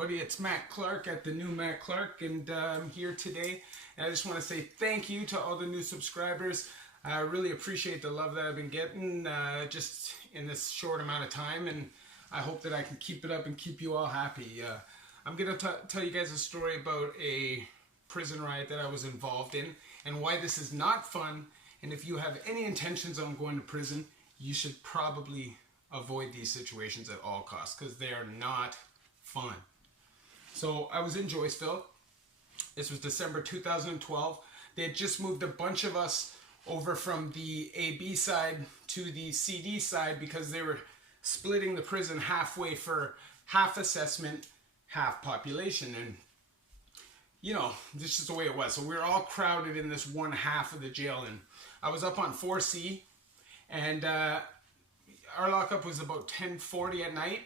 everybody, it's Matt Clark at the new Matt Clark, and I'm here today, and I just want to say thank you to all the new subscribers. I really appreciate the love that I've been getting just in this short amount of time, and I hope that I can keep it up and keep you all happy. I'm going to tell you guys a story about a prison riot that I was involved in, and why this is not fun, and if you have any intentions on going to prison, you should probably avoid these situations at all costs, because they are not fun. So I was in Joyceville. This was December 2012. They had just moved a bunch of us over from the AB side to the CD side because they were splitting the prison halfway for half assessment, half population. And you know, this is the way it was. So we were all crowded in this one half of the jail, and I was up on 4C, and our lockup was about 10:40 at night,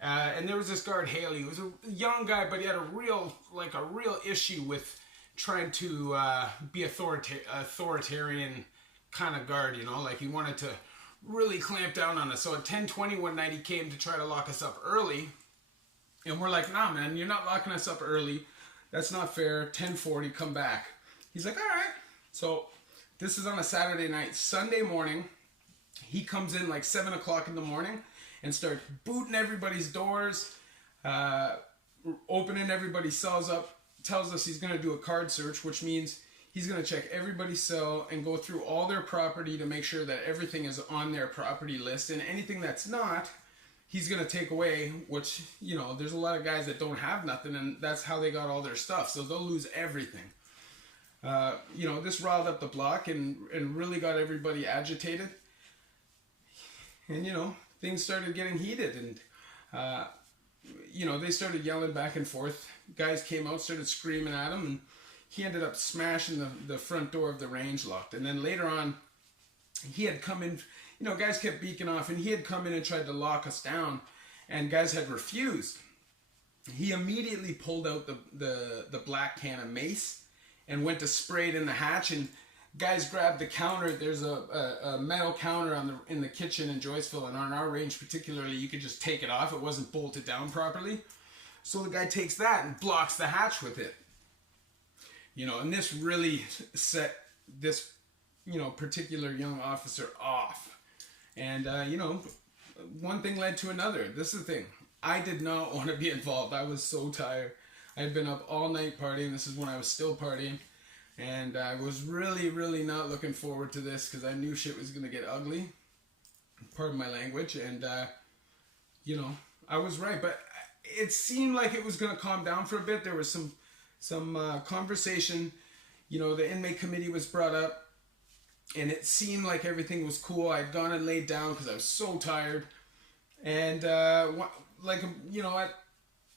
and there was this guard Haley. He was a young guy, but he had a real issue with trying to be authoritarian kind of guard. You know, like he wanted to really clamp down on us. So at 10:20 one night, he came to try to lock us up early, and we're like, "Nah, man, you're not locking us up early. That's not fair. 10:40, come back." He's like, "All right." So this is on a Saturday night. Sunday morning, he comes in like 7 o'clock in the morning and starts booting everybody's doors, opening everybody's cells up, tells us he's going to do a card search, which means he's going to check everybody's cell and go through all their property to make sure that everything is on their property list, and anything that's not, he's going to take away, which, you know, there's a lot of guys that don't have nothing, and that's how they got all their stuff, so they'll lose everything. You know, this riled up the block and really got everybody agitated. And, you know, things started getting heated, and, you know, they started yelling back and forth. Guys came out, started screaming at him, and he ended up smashing the front door of the range locked. And then later on, he had come in, you know, guys kept beaking off, and he had come in and tried to lock us down, and guys had refused. He immediately pulled out the black can of mace and went to spray it in the hatch, and guys grabbed the counter. There's a metal counter in the kitchen in Joyceville, and on our range particularly, you could just take it off. It wasn't bolted down properly. So the guy takes that and blocks the hatch with it. You know, and this really set this, you know, particular young officer off. And, you know, one thing led to another. This is the thing. I did not want to be involved. I was so tired. I had been up all night partying. This is when I was still partying. And I was really not looking forward to this because I knew shit was going to get ugly. Pardon my language. And, you know, I was right. But it seemed like it was going to calm down for a bit. There was some conversation. You know, the inmate committee was brought up. And it seemed like everything was cool. I'd gone and laid down because I was so tired. And, like, you know, at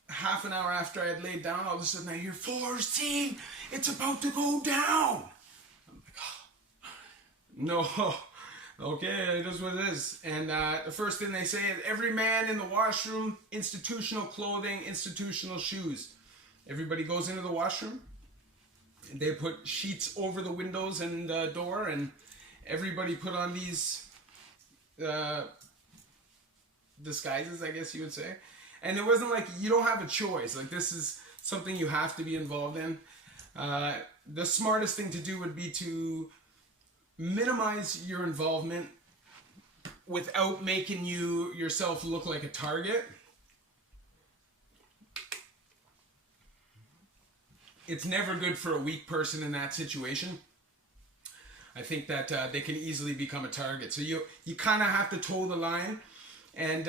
half an hour after I had laid down, all of a sudden I hear 4C, it's about to go down. I'm like, oh, no, okay, it is what it is. And the first thing they say is, every man in the washroom, institutional clothing, institutional shoes. Everybody goes into the washroom. They put sheets over the windows and the door, and everybody put on these disguises, I guess you would say. And it wasn't like, you don't have a choice. Like, this is something you have to be involved in. The smartest thing to do would be to minimize your involvement without making yourself look like a target. It's never good for a weak person in that situation. I think that they can easily become a target. So you kind of have to toe the line and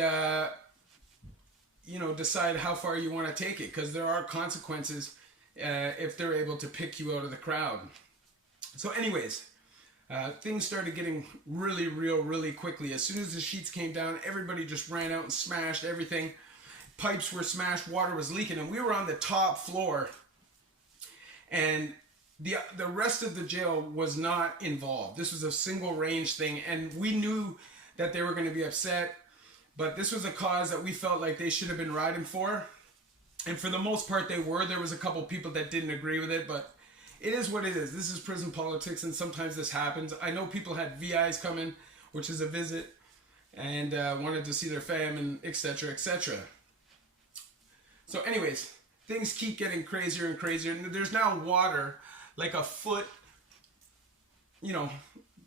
you know, decide how far you want to take it, because there are consequences if they're able to pick you out of the crowd. So anyways, things started getting really quickly. As soon as the sheets came down, everybody just ran out and smashed everything. Pipes were smashed, water was leaking, and we were on the top floor, and the rest of the jail was not involved. This was a single range thing, and we knew that they were going to be upset. But this was a cause that we felt like they should have been riding for. And for the most part, they were. There was a couple people that didn't agree with it, but it is what it is. This is prison politics, and sometimes this happens. I know people had VIs come in, which is a visit, and wanted to see their fam, and etc., etc. So anyways, things keep getting crazier and crazier. And there's now water like a foot, you know,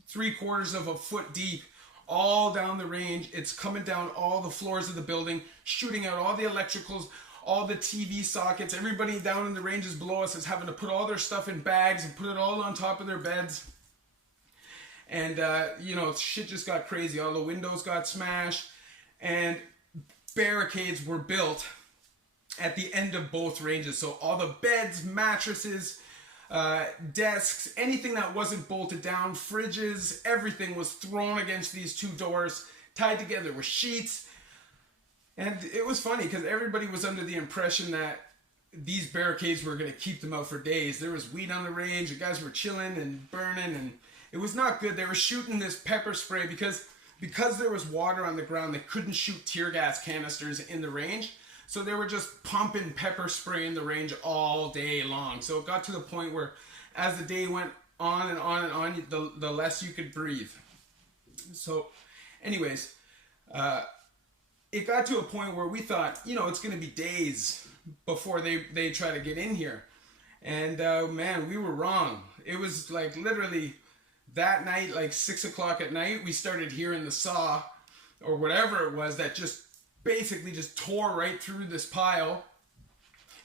3/4 of a foot deep all down the range. It's coming down all the floors of the building, shooting out all the electricals, all the TV sockets. Everybody down in the ranges below us is having to put all their stuff in bags and put it all on top of their beds. And, you know, shit just got crazy. All the windows got smashed and barricades were built at the end of both ranges. So all the beds, mattresses, desks, anything that wasn't bolted down, fridges, everything was thrown against these two doors, tied together with sheets. And it was funny because everybody was under the impression that these barricades were going to keep them out for days. There was weed on the range, the guys were chilling and burning, and it was not good. They were shooting this pepper spray because there was water on the ground. They couldn't shoot tear gas canisters in the range. So they were just pumping pepper spray in the range all day long. So it got to the point where as the day went on and on and on, the less you could breathe. So anyways, it got to a point where we thought, you know, it's going to be days before they try to get in here. And man, we were wrong. It was like literally that night, like 6 o'clock at night, we started hearing the saw or whatever it was that just basically just tore right through this pile,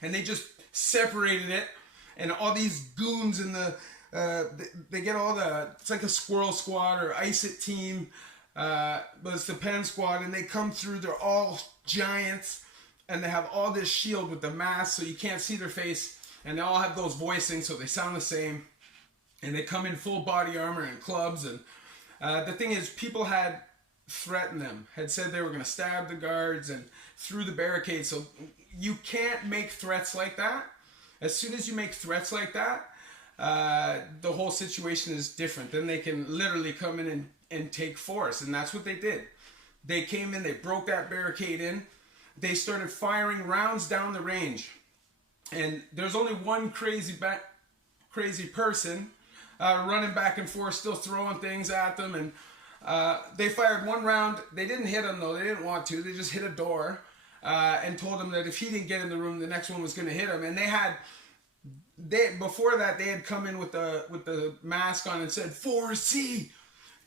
and they just separated it, and all these goons in the they get all the, it's like a squirrel squad or ice it team, but it's the pen squad, and they come through. They're all giants, and they have all this shield with the mask so you can't see their face, and they all have those voicings so they sound the same, and they come in full body armor and clubs. And the thing is, people had threatened them, had said they were going to stab the guards and through the barricade. So you can't make threats like that. As soon as you make threats like that, the whole situation is different. Then they can literally come in and take force. And that's what they did. They came in, they broke that barricade in. They started firing rounds down the range. And there's only one crazy person running back and forth, still throwing things at them. And they fired one round. They didn't hit him though. They didn't want to. They just hit a door and told him that if he didn't get in the room, the next one was going to hit him. And before that they had come in with the mask on and said, 4C,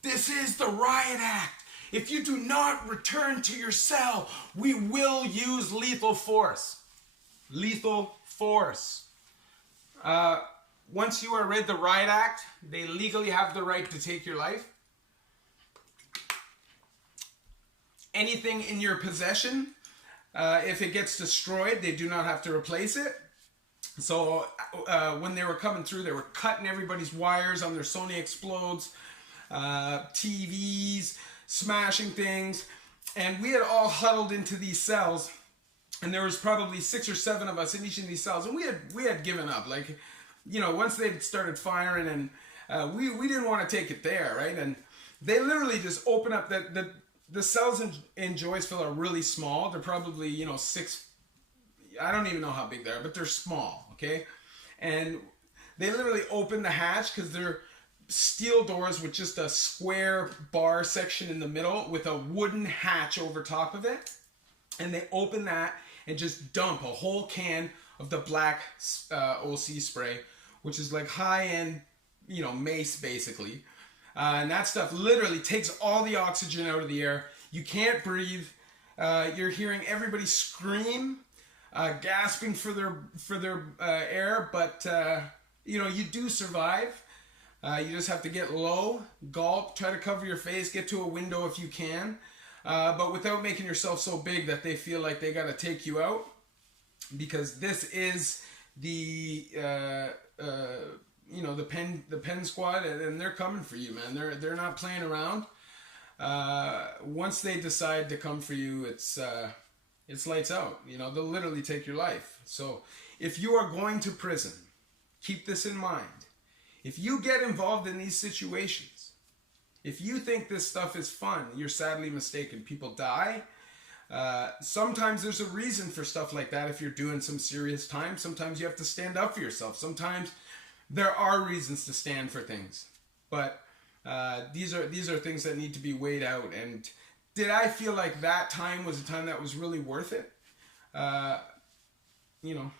this is the Riot Act. If you do not return to your cell, we will use lethal force. Lethal force. Once you are read the Riot Act, they legally have the right to take your life. Anything in your possession, if it gets destroyed, they do not have to replace it. So when they were coming through, they were cutting everybody's wires on their Sony Explodes, TVs, smashing things. And we had all huddled into these cells, and there was probably 6 or 7 of us in each of these cells, and we had given up. Like, you know, once they started firing, and we didn't want to take it there, right? And they literally just open up the cells in Joyceville are really small. They're probably, you know, 6, I don't even know how big they are, but they're small, okay? And they literally open the hatch because they're steel doors with just a square bar section in the middle with a wooden hatch over top of it. And they open that and just dump a whole can of the black OC spray, which is like high-end, you know, mace basically. And that stuff literally takes all the oxygen out of the air. You can't breathe. You're hearing everybody scream, gasping for their air, but you know, you do survive. You just have to get low, gulp, try to cover your face, get to a window if you can, but without making yourself so big that they feel like they got to take you out, because this is the you know, the pen squad, and they're coming for you, man. They're not playing around. Once they decide to come for you, it's lights out. You know, they'll literally take your life. So if you are going to prison, keep this in mind. If you get involved in these situations, if you think this stuff is fun, you're sadly mistaken. People die. Sometimes there's a reason for stuff like that. If you're doing some serious time, sometimes you have to stand up for yourself. Sometimes there are reasons to stand for things, but these are things that need to be weighed out. And did I feel like that time was a time that was really worth it? you know,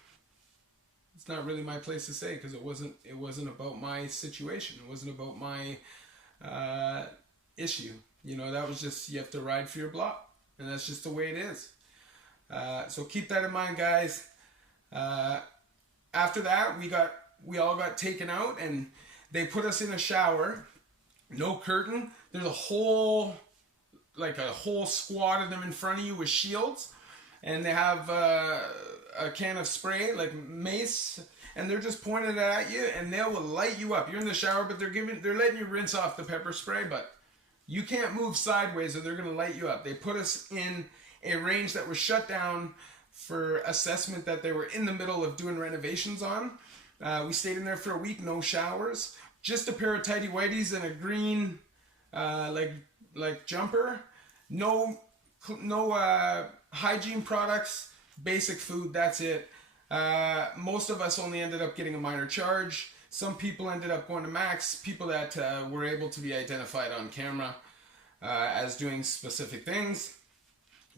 it's not really my place to say, because it wasn't about my situation. It wasn't about my issue. You know, that was just, you have to ride for your block, and that's just the way it is. So keep that in mind, guys. After that, we all got taken out, and they put us in a shower, no curtain. There's a whole squad of them in front of you with shields, and they have a can of spray, like mace, and they're just pointing it at you, and they will light you up. You're in the shower, but they're letting you rinse off the pepper spray, but you can't move sideways or they're gonna light you up. They put us in a range that was shut down for assessment that they were in the middle of doing renovations on. We stayed in there for a week, no showers, just a pair of tidy whities and a green like jumper. No hygiene products, basic food, that's it. Most of us only ended up getting a minor charge. Some people ended up going to max, people that were able to be identified on camera as doing specific things.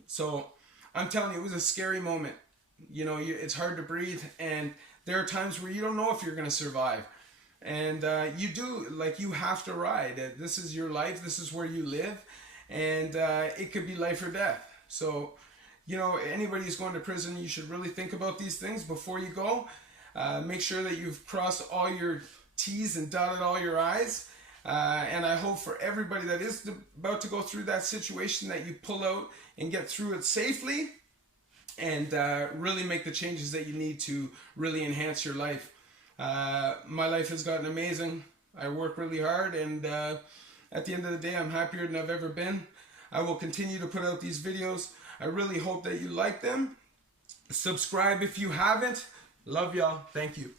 So I'm telling you, it was a scary moment. You know, it's hard to breathe, and there are times where you don't know if you're going to survive. And you have to ride. This is your life, this is where you live, and it could be life or death. So, you know, anybody who's going to prison, you should really think about these things before you go. Make sure that you've crossed all your T's and dotted all your I's. And I hope for everybody that is about to go through that situation that you pull out and get through it safely, and really make the changes that you need to really enhance your life. My life has gotten amazing. I work really hard, and at the end of the day, I'm happier than I've ever been. I will continue to put out these videos. I really hope that you like them. Subscribe if you haven't. Love y'all. Thank you.